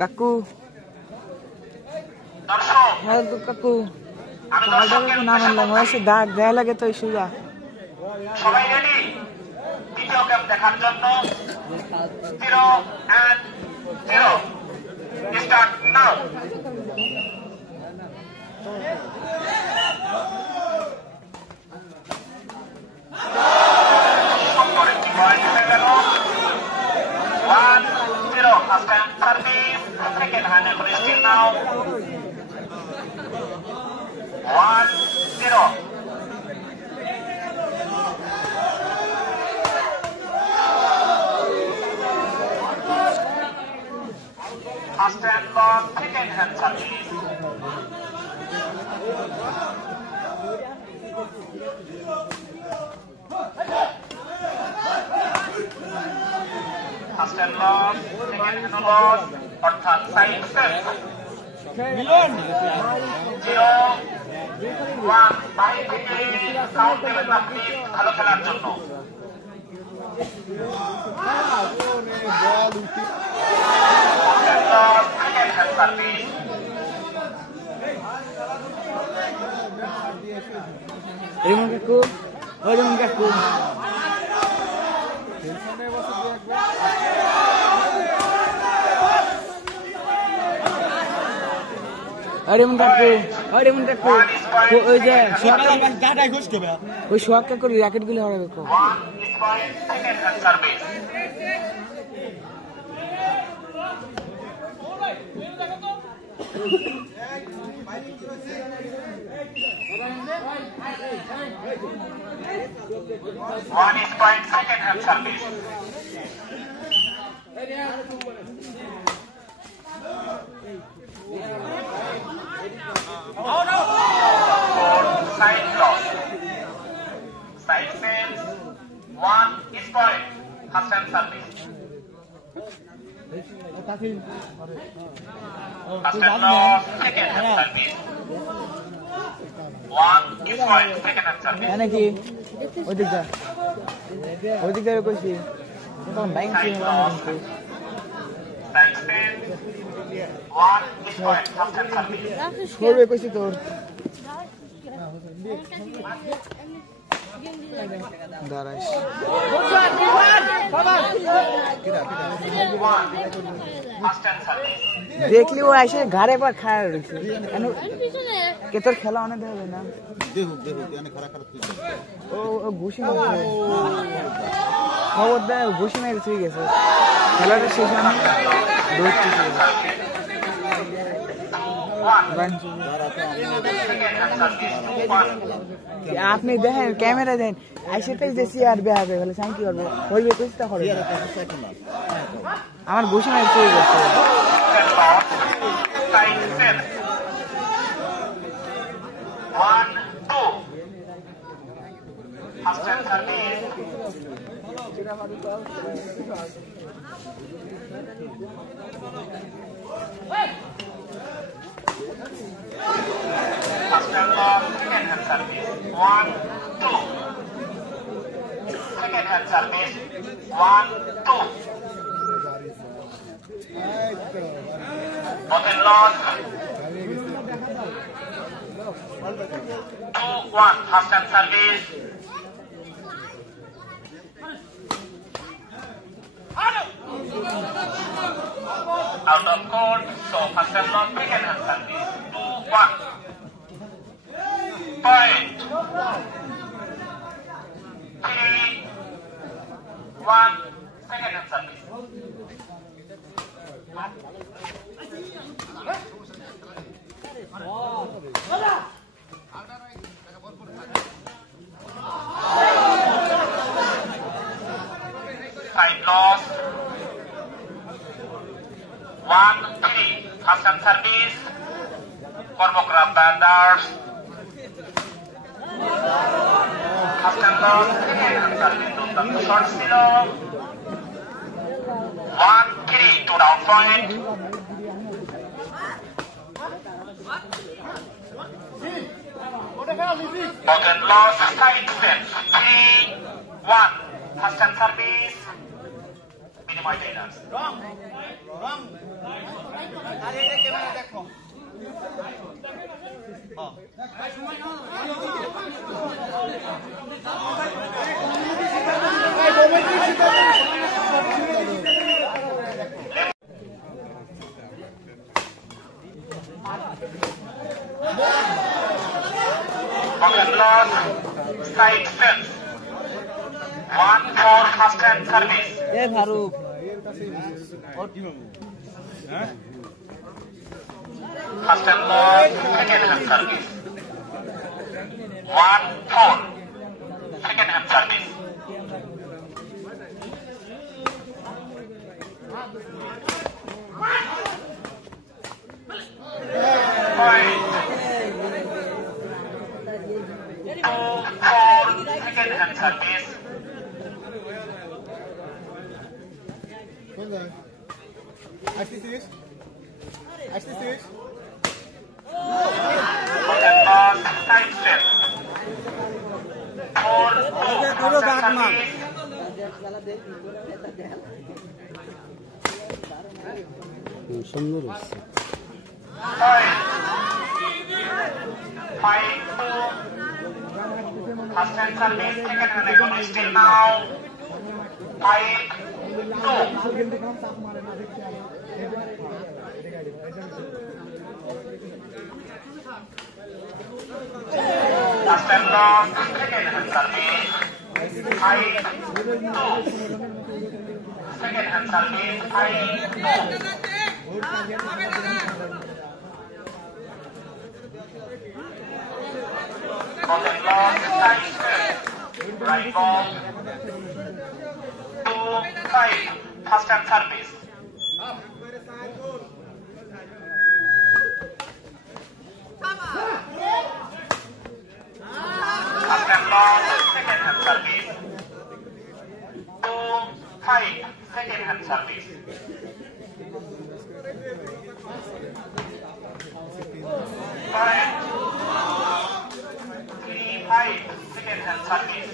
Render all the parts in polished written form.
কাকু হ্যাঁ তো কাকু কাকু নাম আনলাম ওই দাগ দেয়া লাগে তো সুজা সবাই রেডি দ্বিতীয় গেম দেখার জন্য 0 and 0 start now Second hand equation now. 1-0. First hand ball, second hand service. First hand ball, second hand ball. অর্থাৎ সাইড সেট 0-1 বাইরে থেকে কাউন্ট দেবেন আপনি ভালো খেলার জন্য अरे मुंडा को ওই যে ওই শোয়াকে করে র‍্যাকেট গুলো হারাবে কো 1 point second hand service One is point second hand service. Side loss. Side fails. One is point. First hand service. First hand loss. Second hand service. One is point. Second hand service. মানে কি ওদিকে কইছি তখন bank ছিল না Side fails. One is point. First hand service. করবে কইছি তোর দাঁড়াইস দেখলি ও এসে ঘাড়ে পর খায় রয়েছে কে তোর খেলা অনেক হবে না ও ঘুষি মারছে খবর দেয় ঘুষি মেরে ঠিক গেছে খেলাটা শেষ আমি আপনি দেখেন ক্যামেরা দেন আইসেটাই যে চেয়ার বেহা হয়ে গেলে আমি কি করবো হইবে চেষ্টা করবে আমার ঘুষি মারি চলে গেছে First hand ball, second hand service. 1, 2. Second hand service. 1, 2. Both in loss. 2-1. First hand service. Out of court. So first hand loss, second hand service. 2-1. Point. 3-1. Second hand service. Side loss. 1-3. First hand service. Kormokrab Bandars. First hand loss. Second hand service. The short zero. 1-3. 2 down point. Broken loss. Side step. 3-1. First hand service. বিনিময় trainers side fence 1-4 first hand service first hand ball second hand service 1-4 second hand service point 2-4 second hand service side step 4-2 service সুন্দর হচ্ছে 5-2 first hand service second hand economy still now 5-2 first hand loss second hand service 5-2 second hand service 5-2 on the long side step, right ball, 2-5, first hand service. First hand long, second hand service. 2-5, second hand service. Correct. 3-5, second hand service.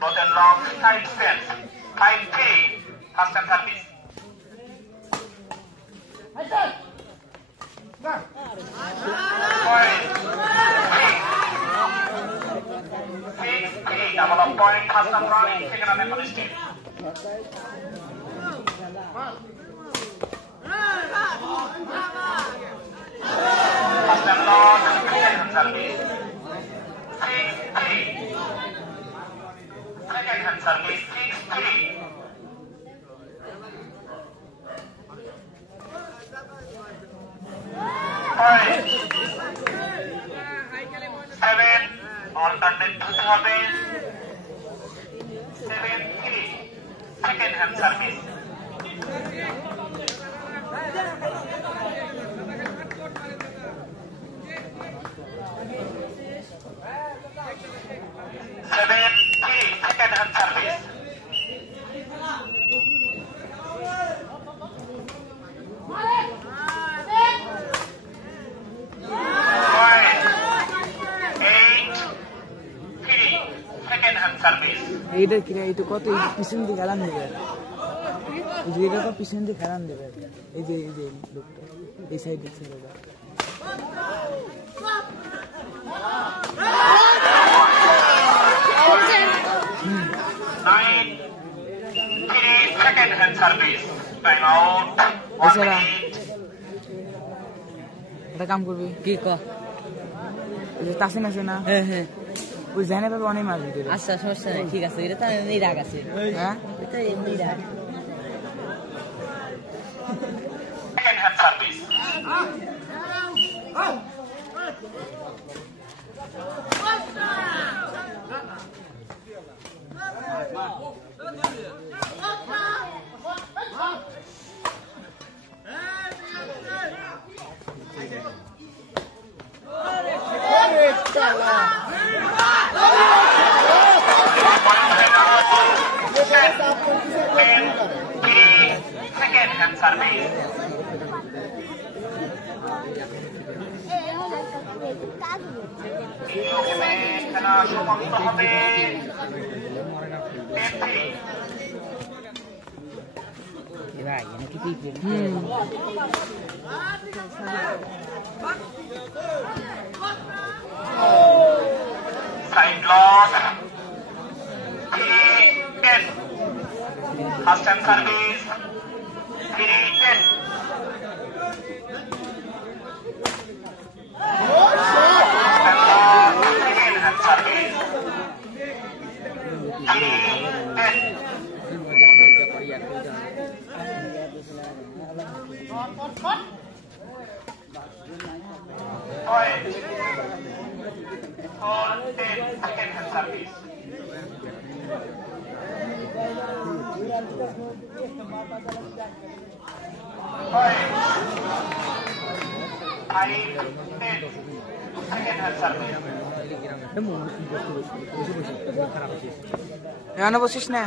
Bottom long side fence 5-3, first hand service. Point 6-3, double up point, first hand running, second hand economy still. First and long, second hand service. 6-3. Second hand service, 6-3. Point 7, alternate ধরতে হবে 7-3, second hand service. Second hand service. Second hand service. এইটা কি রে? এইটা কত পিছন দিয়ে খেলান দেবে, এই যে এটা তো পিছন দিয়ে খেলান দেবে, এই যে লোকটা এই সাইডে ছেলেটা Second hand service. Time out. এটা কাম করবি কি ক? তাসিম আছে না? হ্যাঁ ওই জানে পাবে অনেক মাছ ভিতরে। আচ্ছা সমস্যা নেই, ঠিক আছে, এটা তো এমনি রাগ আছে। হ্যাঁ এটা এমনি রাগ। Second hand service. Second hand service. খেলা সমাপ্ত হবে। Side lock. First time service. 3-10. Second hand service. 3-10. Point. 4-10. Second hand service. Point. 5-10. Second hand service. এখানে বসিস না।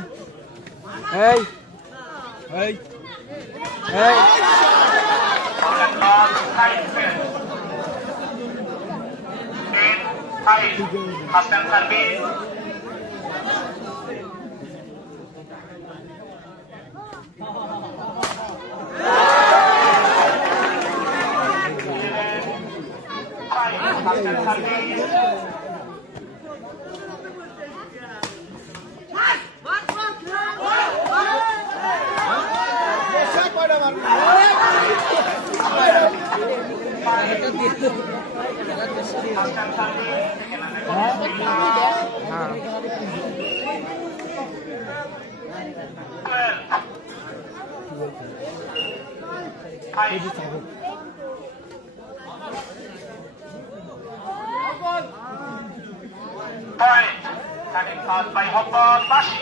এই এই এই First time service. First time service. Point. Cutting pass by Hopper Bashi.